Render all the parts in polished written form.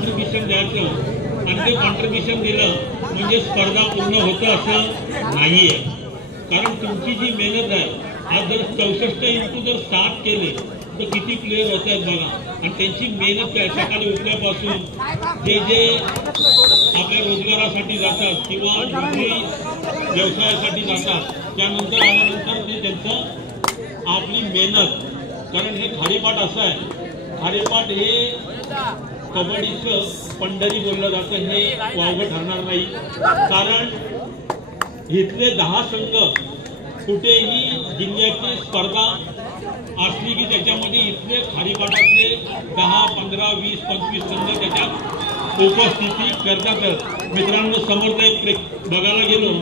Contribution द्यायचं आणि ते कॉन्ट्रीब्युशन दिलं म्हणजे स्पर्धा पूर्ण होतं असं नाहीये. कारण तुमची जी मेहनत आहे आज जर 64x7 केले तर किती प्लेयर होत आहेत बघा. आणि त्यांची मेहनत काय, सकाळी उठल्यापासून जे जे आपल्या रोजगारासाठी जातात किंवा नोकरी व्यवसायासाठी जातात, त्यानंतर आल्यानंतर ते त्यांचं आपली मेहनत. कारण हे खारेपाट असं आहे, खारेपाट हे कबड्डीचं पंढरी बोललं जातं, हे वावगं ठरणार नाही. कारण इथले 10 संघ कुठेही जिल्ह्याची स्पर्धा असली की त्याच्यामध्ये इथले खारीपाटातले 10, 15, 20, 25 संघ त्याच्यात उपस्थिती करतात. मित्रांनो, समोर एक बघायला गेलो,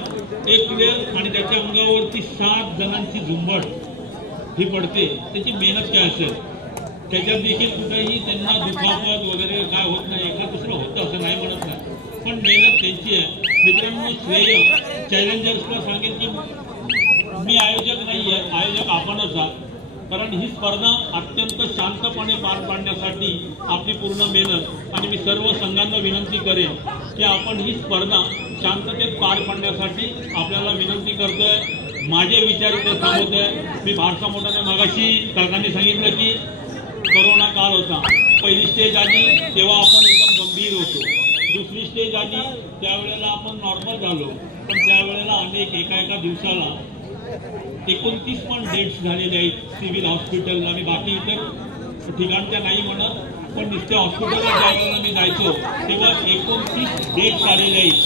एक प्लेयर आणि त्याच्या अंगावरती 7 जणांची झुंबड ही पडते. त्याची मेहनत काय असेल, त्याच्यात देखील कुठेही त्यांना दुखापत वगैरे काय होत नाही. एका दुसरं होतं असं नाही म्हणत नाही, पण मेहनत त्यांची आहे. मित्रांनो, श्रेय चॅलेंजर्सला सांगेन की मी आयोजक नाही आहे, आयोजक आपणच आहात. कारण ही स्पर्धा अत्यंत शांतपणे पार पाडण्यासाठी आपली पूर्ण मेहनत. आणि मी सर्व संघांना विनंती करेन की आपण ही स्पर्धा शांततेत पार पाडण्यासाठी आपल्याला विनंती करतोय. माझे विचार इथे सांगतोय. मी फारसा मोठा नाही. मागाशी काकांनी सांगितलं की कोरोना काळ होता. पहिली स्टेज आली तेव्हा आपण एकदम गंभीर होतो. दुसरी स्टेज आली त्यावेळेला आपण नॉर्मल झालो. पण त्यावेळेला अनेक एका दिवसाला 29 पण डेट्स झालेले आहेत सिव्हिल हॉस्पिटलला. मी बाकी इतर ठिकाणच्या नाही म्हणत, पण नुसत्या हॉस्पिटलला ज्यावेळेला मी जायचो तेव्हा 29 डेट्स आलेले आहेत.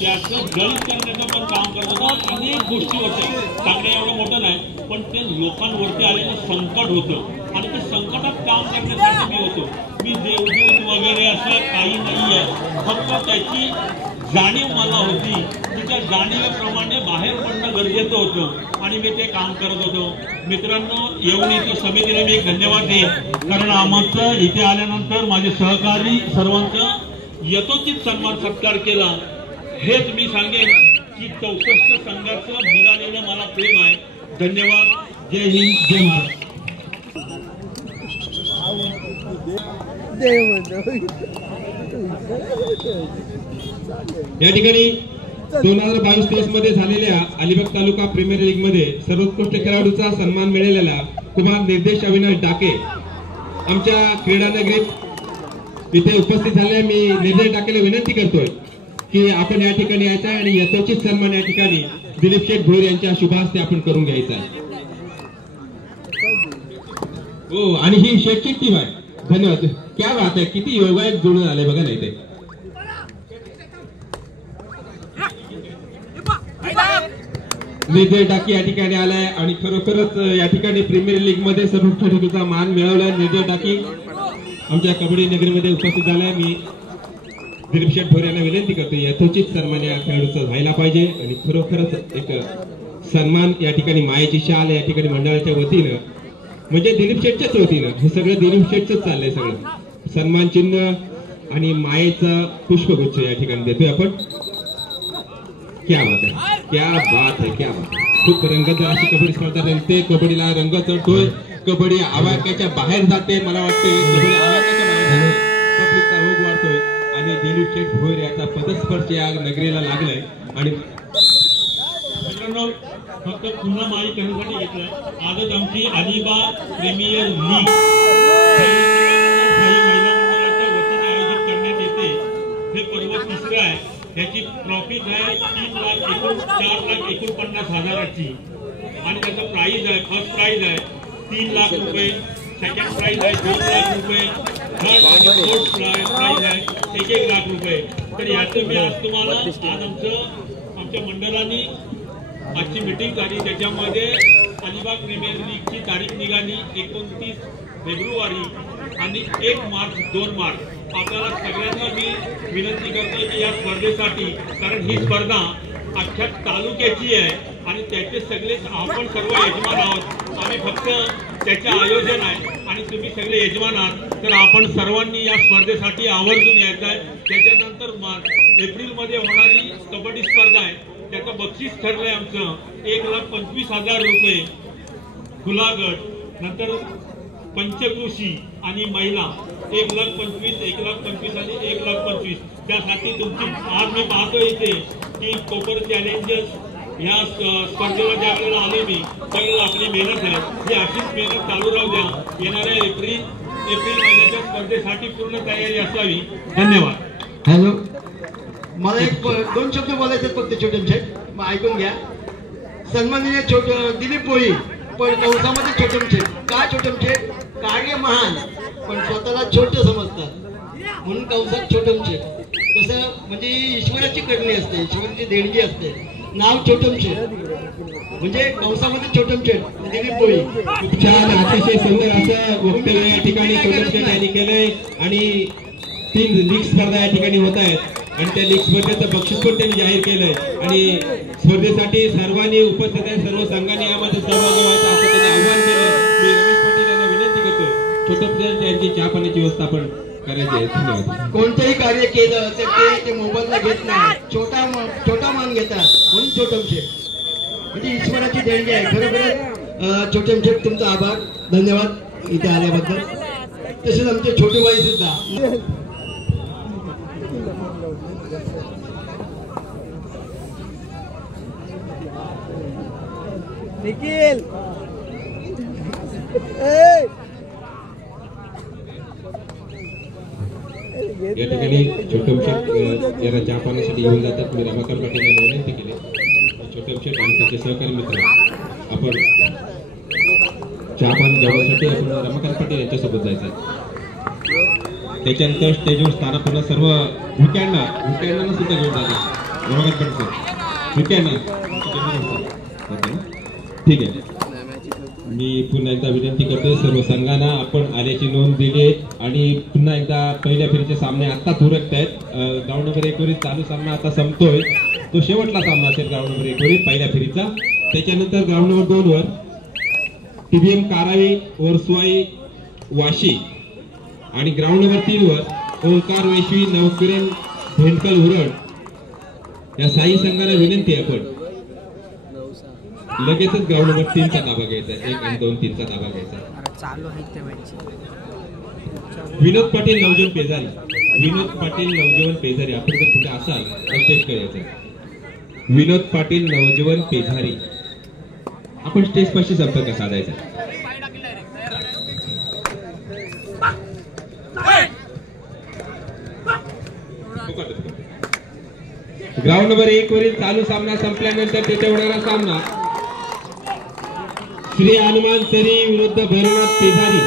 त्याचं गणित करण्याचं पण काम करत होतं. अनेक गोष्टी होत्या, सांगणं एवढं मोठं नाही, पण ते लोकांवरती आलेलं संकट होतं आणि ते संकटात काम करण्यासाठी मी होतो. मी देवदूत वगैरे असं काही नाही आहे, फक्त त्याची जाणीव मला होती की त्या जाणीवेप्रमाणे बाहेर पडणं गरजेचं होतं आणि मी ते काम करत होतो. मित्रांनो, येऊन इथे समितीला मी एक धन्यवाद देईन. कारण आमचं इथे आल्यानंतर माझे सहकारी सर्वांचा यथोचित सन्मान सत्कार केला. हेच मी सांगेन की 64 संघाचं मिळालेलं मला प्रेम आहे. धन्यवाद. जय हिंद, जय महाराष्ट्र. या ठिकाणी 2022-23 मध्ये झालेल्या अलिबाग तालुका प्रीमियर लीग मध्ये सर्वोत्कृष्ट खेळाडूचा सन्मान मिळालेला कुमार निर्देश अविनाश डाके आमच्या क्रीडा नगरीत इथे उपस्थित झाले. मी निर्देश डाकेला विनंती करतोय की आपण या ठिकाणी यायचं आहे आणि यथोचित सन्मान या ठिकाणी दिलीप शेठ भोर यांच्या शुभ हस्ते आपण करून घ्यायचा आहे. हो, आणि ही शैक्षणिक टीम आहे. धन्यवाद. क्या बात आहे, किती योगायोग जुळून आले बघा नाही ते. निर्देश डाके या ठिकाणी आलाय आणि खरोखरच या ठिकाणी प्रीमियर लीग मध्ये सर्वोत्कृष्ट मान मिळवलाय. निर्देश डाके आमच्या कबड्डी नगरीमध्ये उपस्थित झालाय. मी दिलीप शेठ भोर यांना विनंती करतो, यथोचित सन्मान या खेळाडूचा व्हायला पाहिजे आणि खरोखरच एक सन्मान या ठिकाणी मायेची शाल या ठिकाणी मंडळाच्या वतीनं म्हणजे दिलीप शेठच्याच वतीनं हे सगळं दिलीप शेठच चाललंय. सगळं सन्मान चिन्ह आणि मायेचा पुष्पगुच्छ या ठिकाणी देतोय आपण. क्या बात आहे, क्या बात आहे, क्या बात आहे. खूप रंगतदार अशी कबड्डी स्पर्धा रंगते. कबड्डीला रंग चढतोय. कबड्डी आवाक्याच्या बाहेर जाते. मला वाटते कबड्डी आवाक्याच्या बाहेर पब्लिकचा ओघ वाढतोय आणि दिलीप शेठ भोयर याचा पदस्पर्श या नगरीला लागलाय. आणि फक्त पुन्हा माहिती करण्यासाठी घेतलं. आजच आमची अलिबाग प्रीमियर लीग महिला मंडळाच्या वतीने आयोजित करण्यात येते. हे पर्व 3रं आहे. याची ट्रॉफी आहे 4,49,000ची आणि त्याचं प्राइज आहे, फर्स्ट प्राइज आहे 3 लाख रुपये, सेकंड प्राइज आहे 2 लाख रुपये, थर्ड आणि फोर्थ प्राइज आहे 1-1 लाख रुपये. तर याचं मी आज तुम्हाला आमच्या मंडळाने आजची मीटिंग झाली. त्याच्यामध्ये अलिबाग प्रीमियर लीगची तारीख निघाली 29 फेब्रुवारी आणि 1 मार्च 2 मार्च. आपल्याला सगळ्यांना मी विनंती करतो की या स्पर्धेसाठी, कारण ही स्पर्धा अख्ख्या तालुक्याची आहे आणि त्याचे सगळे आपण सर्व यजमान आहोत. आम्ही फक्त त्याचे आयोजन आहे आणि तुम्ही सगळे यजमान आहात. तर आपण सर्वांनी या स्पर्धेसाठी आवर्जून यायचं आहे. त्याच्यानंतर एप्रिलमध्ये होणारी कबड्डी स्पर्धा आहे. त्याचं बक्षीस ठरलंय आमचं 1,25,000 रुपये खुला गट, नंतर पंचकृषी आणि महिला 1,25,000, 1,25,000 आणि 1,25,000 त्यासाठी तुमची आज मी पाहतो इथे की कोपर चॅलेंजर्स या स्पर्धेला ज्या वेळेला आले मी त्यावेळेला आपली मेहनत आहे ही अशीच मेहनत चालू राहू द्या. येणाऱ्या एप्रिल महिन्याच्या स्पर्धेसाठी पूर्ण तयारी असावी. धन्यवाद. हॅलो, मला एक 2 शब्द बोलायचे फक्त छोटे शेठ, मग ऐकून घ्या. सन्माननीय दिलीप भोई, पण कंसामध्ये छोटम शेठ. का छोटम शेठ? कार्य महान पण स्वतःला छोटे समजतात म्हणून कंसात छोटम शेठ. तसं म्हणजे ईश्वराची करणी असते, ईश्वराची देणगी असते. नाव छोटम शेठ म्हणजे कंसामध्ये छोटम शेठ दिलीप भोई. छान, अतिशय सुंदर असं वक्तव्य या ठिकाणी छोटम शेठ यांनी केलंय. आणि 3 लीग स्पर्धा या ठिकाणी होत आहेत आणि त्या लीग स्पर्धेचं बक्षीस पण त्यांनी जाहीर केलंय. आणि स्पर्धेसाठी सर्वांनी उपस्थित आहे, सर्व संघांनी यामध्ये सहभागी व्हायचं असं त्यांनी आव्हान केलं. मी रमेश पाटील यांना विनंती करतोय छोटम शेठ यांची चहा पाण्याची व्यवस्था आपण करायची आहे. धन्यवाद. कोणतंही कार्य केलं तर ते मोबाईलला घेत नाही, छोटा मान घेतात म्हणून छोटम शेठ म्हणजे ईश्वराची देणगी आहे. खरोखर छोटम शेठ तुमचा आभार, धन्यवाद इथे आल्याबद्दल. तसेच आमचे छोटे बाई सुद्धा. निखिल या ठिकाणी छोटम शेठ यांना चहा पाण्यासाठी घेऊन जातात. मी रमाकांत पाटील यांना विनंती केली छोटम शेठ आणि त्याचे सहकारी मित्र आपण चहा पान जेवणासाठी आपण रमाकांत पाटील यांच्यासोबत जायचं आहे. त्याच्यानंतर स्टेजवर स्थानापन्न सर्व विकॅंडना सुद्धा घेऊन जातात. रमाकांत पाटील सर विकॅंडना ठीक आहे. मी पुन्हा एकदा विनंती करतोय सर्व संघांना आपण आल्याची नोंद दिली आहे आणि पुन्हा एकदा पहिल्या फेरीचे सामने आत्ताच उरकत आहेत. ग्राउंड नंबर 1 वरील चालू सामना आता संपतोय, तो शेवटला सामना असेल ग्राउंड नंबर 1 वरील पहिल्या फेरीचा. त्याच्यानंतर ग्राउंड नंबर 2 वर TBM कारावी वर्सवाई वाशी आणि ग्राउंड नंबर 3 वर ओंकार वेशवी नवकिरण भेंडकल उरण या साई संघाला विनंती आहे आपण लगेचच ग्राउंड नंबर 3 चा ताबा घ्यायचा. 1 आणि 2, 3 चा ताबा घ्यायचा. विनोद पाटील नवजीवन पेजारी, विनोद पाटील नवजीवन पेजारी आपण जर कुठे असाल तर स्टेज करायचं. विनोद पाटील नवजीवन पेजारी आपण स्टेज पाशी संपर्क साधायचा. ग्राउंड नंबर 1 वरील चालू सामना संपल्यानंतर तेथे होणारा सामना श्री हनुमान सरी विरुद्ध भैरवनाथ पेजारी.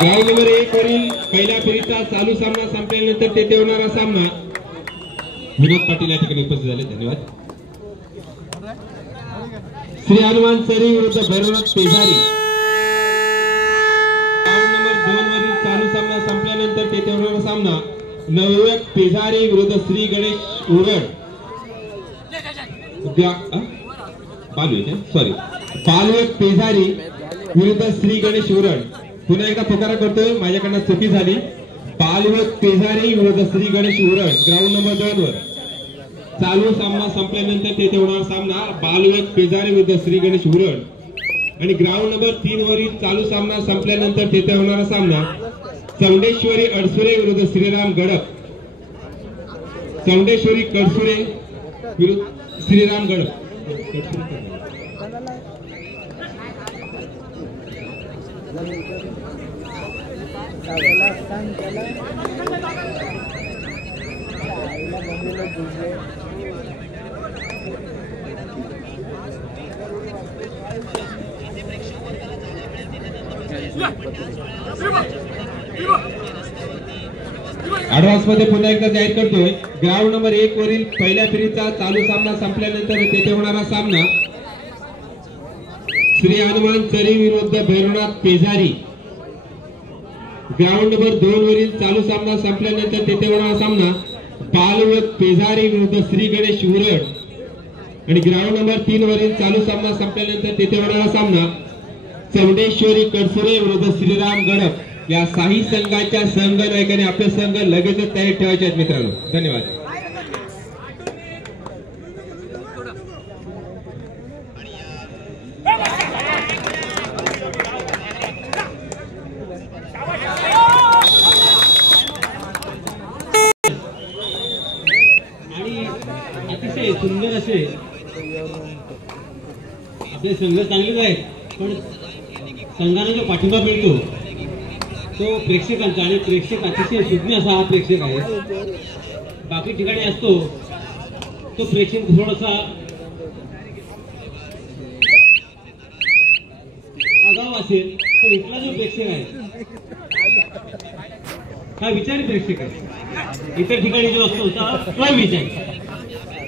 ग्राउंड नंबर 1 वरील पहिल्या फेरीचा चालू सामना संपल्यानंतर तेथे होणारा सामना विनोद पाटील या ठिकाणी उपस्थित झाले. धन्यवाद. श्री हनुमान सरी विरुद्ध भैरवनाथ पेजारी. ग्राउंड नंबर 2 वरील चालू सामना संपल्यानंतर तेथे होणारा सामना नवयुवक पेजारी विरुद्ध श्री गणेश उरण. बालयुवक पेजारी विरुद्ध श्री गणेश उरण. पुन्हा एकदा पुकारा करतोय, माझ्याकडनं चुकी झाली. बालयुवक पेजारी विरुद्ध श्री गणेश उरण ग्राउंड नंबर 2 वर चालू सामना संपल्यानंतर तेथे होणारा सामना बालयुवक पेजारी विरुद्ध श्री गणेश उरण. आणि ग्राउंड नंबर 3 वरील चालू सामना संपल्यानंतर तेथे होणारा सामना चौंडेश्वरी अडसुरे विरुद्ध श्रीराम गडप. चौंडेश्वरी कडसुरे विरुद्ध श्रीराम गडप. ऍडव्हान्स मध्ये पुन्हा एकदा जाहीर करतोय. ग्राउंड नंबर 1 वरील पहिल्या फेरीचा चालू सामना संपल्यानंतर तेथे होणारा सामना श्री हनुमान सरी विरुद्ध भैरवनाथ पेजारी. ग्राउंड नंबर 2 वरील चालू सामना संपल्यानंतर तेथे होणारा सामना बालयुवक पेजारी विरुद्ध श्री गणेश उरण. आणि ग्राउंड नंबर 3 वरील चालू सामना संपल्यानंतर तेथे होणारा सामना चौंडेश्वरी कडसुरे विरुद्ध श्रीराम गडप. या साही संघाच्या संघ नायकाने आपले संघ लगेचच तयार ठेवायचे आहेत मित्रांनो. धन्यवाद. असे आपले संघ चांगलेच आहेत, पण संघाने जो पाठिंबा मिळतो तो प्रेक्षकांचा, आणि प्रेक्षक अतिशय सुज्ञ असा हा प्रेक्षक आहे. बाकी ठिकाणी असतो तो प्रेक्षक थोडासा आगाऊ असेल, पण इथला जो प्रेक्षक आहे हा विचारी प्रेक्षक आहे. इतर ठिकाणी जो असतो तो अविचारी.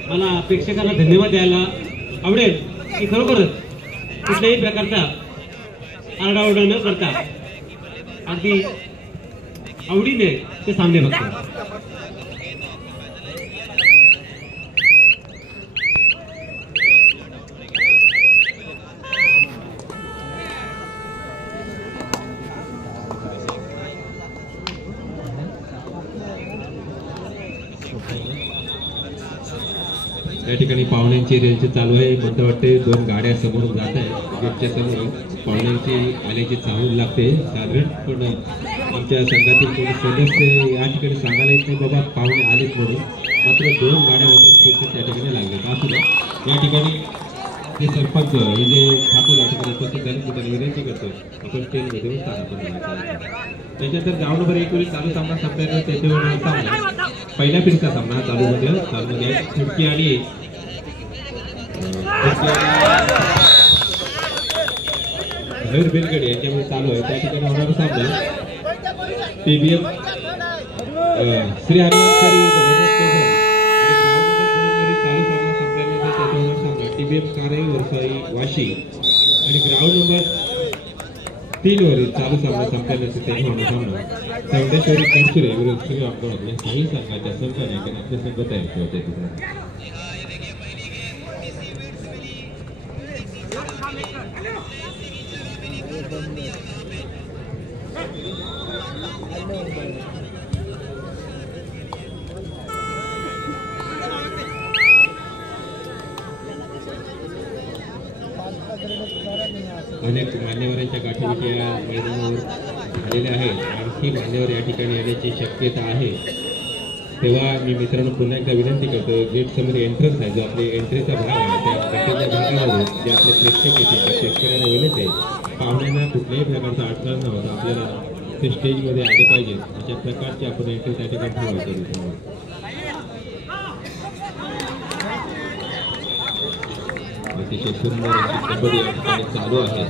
मला प्रेक्षकांना धन्यवाद द्यायला आवडेल की खरोखरच कुठल्याही प्रकारचा आरडाओरडा न करता अगदी आवडीने ते सामने बघतात. या ठिकाणी पाहुण्यांची रेंज चालू आहे. मला वाटते 2 गाड्या समोरून जात आहेत गेटच्या समोर. पाहुण्यांची आल्याची चाहूल लागते साधारण, पण आमच्या संघातील कोणी सदस्य या ठिकाणी सांगायला येत नाही बाबा पाहुणे आलेत म्हणून. मात्र 2 गाड्या वाटत त्या ठिकाणी लागल्यात. असू द्या. या ठिकाणी ते सरपंच विजय ठाकूर या ठिकाणी उपस्थित झाले. त्यांना विनंती करतो आपण स्टेजमध्ये त्याच्यानंतर ग्राउंड नंबर 1 वरील चालू सामना संपल्यानंतर त्याच्यावर सामना पहिल्या फेरीचा सामना चालूमध्ये खिडकी आणि बेलगडी यांच्यामध्ये चालू आहे. त्या ठिकाणी होणारा सामना पीबीएम श्री हनुमान चालू सामना संपल्यानंतर त्याच्यावर सामना टीबीएम कारई वरसाई वाशी आणि ग्राउंड नंबर 3 वरील चालू सामना संपल्यानंतर त्याचा होणारा सामना चौंडेश्वरी कणसुरे विरुद्ध श्री आपल्या काही संघाच्या संघाने आपले संघ तयार ठेवते. अनेक मान्यवरांच्या गाठीभेटी या मैदानावर झालेल्या आहेत. आणखी मान्यवर या ठिकाणी येण्याची शक्यता आहे. तेव्हा मी मित्रांनो पुन्हा एकदा विनंती करतो, गेट समोर एंट्रन्स आहे जो आपले एंट्रीचा भाग आहे त्या गटाच्या भागामध्ये जे आपले प्रेक्षक येतील त्या प्रेक्षकांना विनंती आहे पाहुण्यांना कुठल्याही प्रकारचा अडथळा न होता आपल्याला ते स्टेजमध्ये आले पाहिजे अशा प्रकारची आपण एंट्री त्या ठिकाणी ठेवायची. अतिशय सुंदर अशी कबड्डी या ठिकाणी चालू आहे.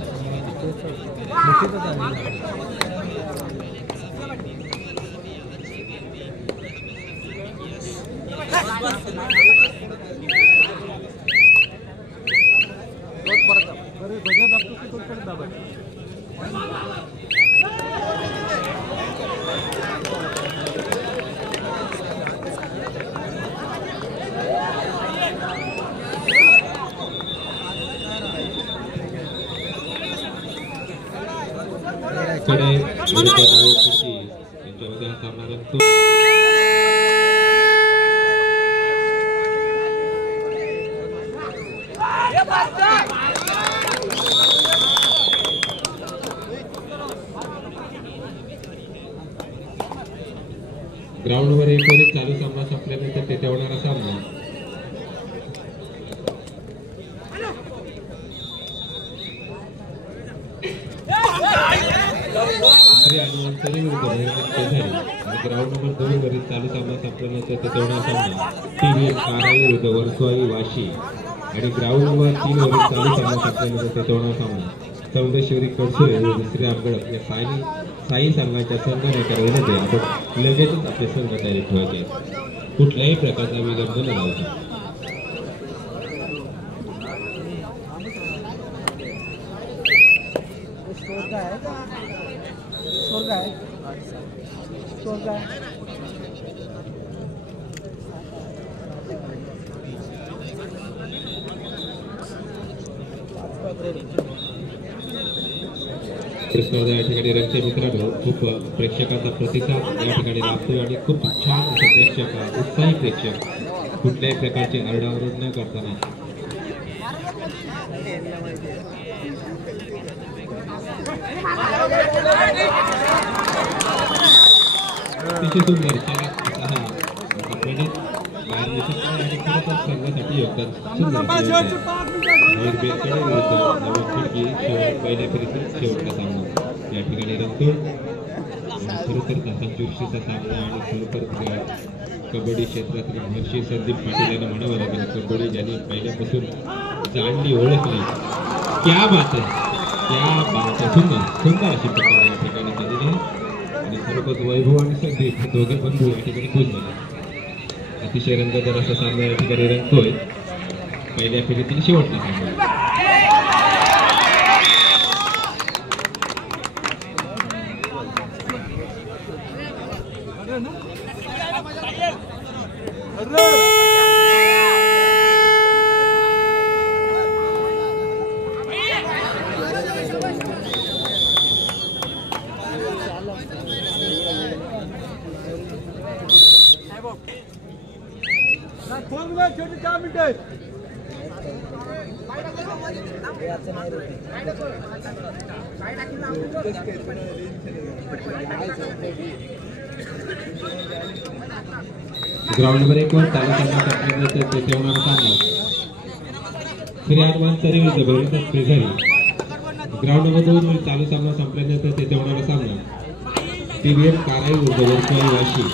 यांच्यामध्ये हा सामना रंगतो. ग्राउंडवर 1 वरील चालू सामना संपल्यानंतर तेथे होणारा सामना श्री हनुमान ग्राउंड नंबर 2 वरील चालू सामना संपल्यानंतर तेथे होणारा सामना टीबीएम कारई विरुद्ध वरसोई वाशी आणि ग्राउंड नंबर 3 वरील चालू सामना संपल्यानंतर तेथे होणारा सामना चौंडेश्वरी कणसुरे विरुद्ध श्री रामगड आपल्या साई संघाच्या संघाने विनंती आपण लगेचच आपले संघ तयारी ठेवायचे. कुठल्याही प्रकारचा विलंब न लावता. स्पर्धा या ठिकाणी रंगते. मित्रांनो खूप प्रेक्षकांचा प्रतिसाद या ठिकाणी लाभतोय आणि खूप छान असे प्रेक्षक उत्साही प्रेक्षक कुठल्याही प्रकारचे आरडाओरड न करताना अतिशय सुंदर संघासाठी षटकार सुंदर बेलकडे विरुद्ध नवी खिडकी पहिल्या फेरीतील शेवटचा सामना या ठिकाणी रंगतो. खरोखर तासांचुरशीचा सामना आणि खरोखर कबड्डी क्षेत्रातील महर्षी संदीप पाटील यांना म्हणावं लागेल. कबड्डी ज्यांनी पहिल्यापासून जाणली ओळखली, क्या बात आहे, क्या बात आहे. सुंदर अशी प्रकारे या ठिकाणी केलेली आहे आणि खरोखर वैभव आणि संदीप दोघे बंधू या ठिकाणी खुश झाले. अतिशय रंगतदार असा सामना या ठिकाणी रंगतोय. पहिल्या फेरीतील शेवटचा सामना. ग्राउंड नंबर 1 वर चालू सामना तेथे होणारा सामना श्रीहनुमानचा विरुद्ध भैरवनाथ पेझारी. ग्राउंड नंबर 2 वर चालू सामना संपल्यानंतर तेथे होणारा सामना TBM काराई विरुद्ध वर्षाई वाशी.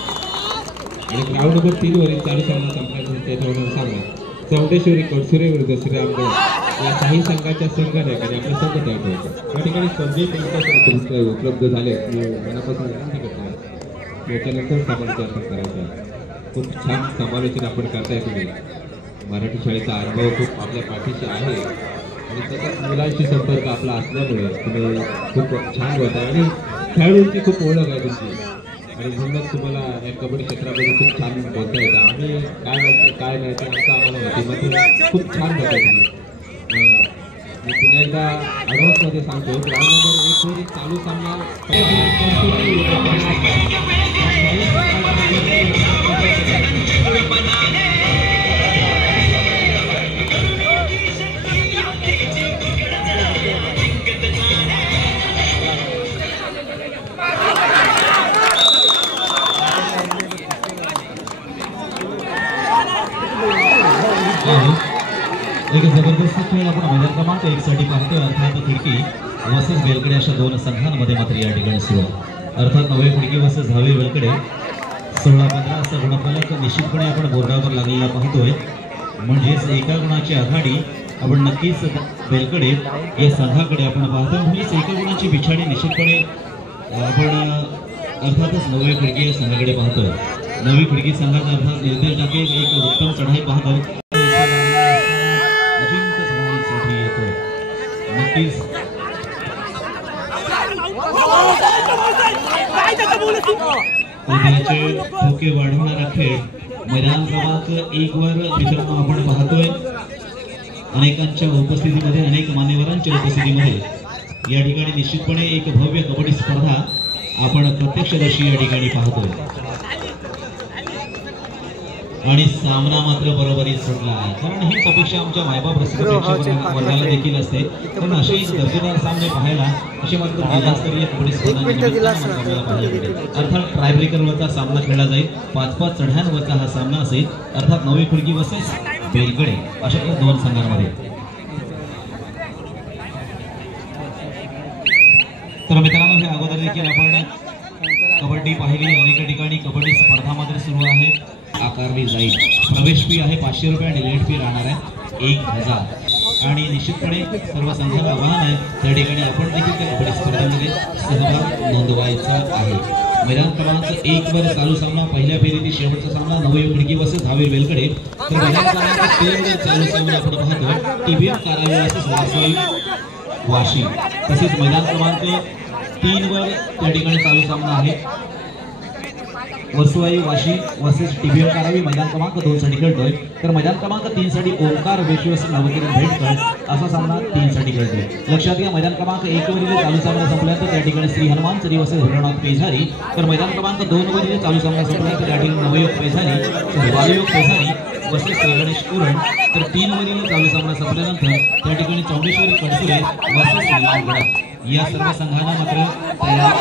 आणि ग्राउंड नंबर 3 वरील चालू सामना संपल्यानंतर तेथे होणारा सामना चौंडेश्वरी कडसुरे विरुद्ध श्रीरामगड या काही संघाच्या संघनायकाने आपला संघ तयार ठेवतो. या ठिकाणी संधी उपलब्ध झाले. मी मनापासून विनंती करतो त्याच्यानंतर सामना चर्चा करायचा. खूप छान समालोचन आपण करताय. तुम्ही मराठी शाळेचा अनुभव खूप आपल्या पाठीशी आहे आणि सतत मुलांशी संपर्क आपला असल्यामुळे तुम्ही खूप छान बोलताय आणि खेळाडूंची खूप ओळख आहे तुमची आणि म्हणूनच तुम्हाला या कबड्डी क्षेत्रामध्ये खूप छान बोलता येतं. आम्ही काय नाही ते असं आम्हाला माहिती मात्र खूप छान बोलताय तुम्ही. मी पुन्हा एकदा ॲडव्हान्समध्ये सांगतो. ग्राउंड नंबर 1 वरील चालू सामना एक जबरदस्त खेळ आपण मैदान क्रमांक 1 साठी पाहतोय. अर्थात खिडकी वर्सेस बेलकडे अशा दोन संघांमध्ये मात्र या ठिकाणी सुरू आहे. अर्थात नवी खिडकी वर्सेस धावे बेलकडे 16-15 असा गुणफलक निश्चितपणे आपण बोर्डावर लागलेला पाहतोय. म्हणजेच एका गुणाची आघाडी आपण नक्कीच बेलकडे या संघाकडे आपण पाहतोय. म्हणजेच एका गुणाची पिछाडी निश्चितपणे आपण अर्थातच नवी खिडकी या संघाकडे पाहतोय. नवी खिडकी संघाचा अर्थात निर्देश टाके एक उत्तम चढाई पाहतो. नक्कीच ठोके वाढवणारा खेळ मैदान क्रमांक 1 वर मित्रांनो आपण पाहतोय. अनेकांच्या उपस्थितीमध्ये अनेक मान्यवरांच्या उपस्थितीमध्ये या ठिकाणी निश्चितपणे एक भव्य कबड्डी स्पर्धा आपण प्रत्यक्षदर्शी या ठिकाणी पाहतोय आणि सामना मात्र बरोबरीत सुटला. कारण हीच अपेक्षा आमच्या मायबाप रसिक प्रेक्षक वर्गाला देखील असते. कारण असे दर्जेदार सामने पाहायला असे मात्र जिल्हास्तरीय कबड्डी स्पर्धांच्या अर्थात ट्रायब्रेकरवरचा सामना खेळला जाईल. 5-5 चढ्यांवरचा हा सामना असेल. अर्थात नवी खिडकी वर्सेस बेलकडे अशा या दोन संघांमध्ये. तर मित्रांनो हे अगोदर देखील आपण कबड्डी पाहिली. अनेक ठिकाणी कबड्डी स्पर्धा मात्र सुरू आहे. आकारली जाईल. प्रवेश फी आहे 500 रुपये आणि लेट फी राहणार आहे 1000. आणि निश्चितपणे सर्व संघांना आवाहन आहे त्या ठिकाणी आपण देखील त्या कबड्डी स्पर्धेमध्ये सहभाग नोंदवायचा आहे. मैदान क्रमांक 1 वर चालू सामना पहिल्या फेरीतील शेवटचा सामना नवी खिडकी वर्सेस धावे बेलकडे. तर मैदान क्रमांक 3 वर चालू सामना आपण पाहतो TBM काराई वर्सेस वर्षाई वाशी. तसेच मैदान क्रमांक 3 वर त्या ठिकाणी चालू सामना आहे वर्सुआई वाशी वर्सेस TBM कारावी. मैदान क्रमांक 2 साठी खेळतोय. तर मैदान क्रमांक 3 साठी ओंकार वेशवस नवकिरण भेटकर असा सामना 3 साठी खेळतोय. लक्षात घ्या मैदान क्रमांक 1 वरील चालू सामना संपल्यानंतर त्या ठिकाणी श्री हनुमान चरी वर्सेस भैरवनाथ पेझारी. तर मैदान क्रमांक 2 वरील चालू सामना संपल्यानंतर त्या ठिकाणी नवयोग पेझारी बालयोग पेझारी वर्सेस श्री गणेश कुरण. तर 3 वरील चालू सामना संपल्यानंतर त्या ठिकाणी चौंडेश्वरी कडसुरे वर्सेस श्रीरामगड. या सर्व संघांना मात्र तयार